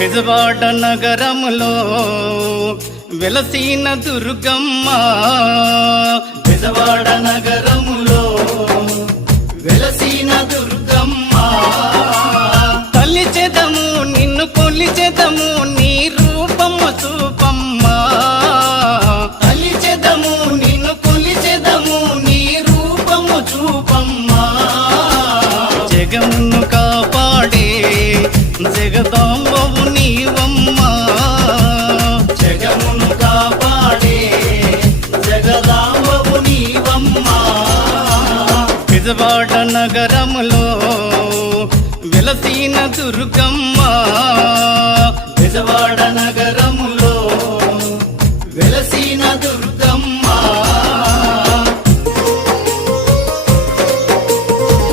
బెజవాడ నగరములో వెలసిన దుర్గమ్మ, బెజవాడ నగరములో వెలసిన దుర్గమ్మ. తలిచెదము నిన్ను కొలిచెదము నీ రూపము చూపమ్మ, తలిచెదము నిన్ను కొలిచెదము నీ రూపము చూపమ్మ. జగమును కాపాడే జగదాంబవు నీవమ్మ, జగమును కాపాడే జగదాంబవు నీవమ్మ. బెజవాడ నగరములో వెలసిన దుర్గమ్మ, బెజవాడ నగర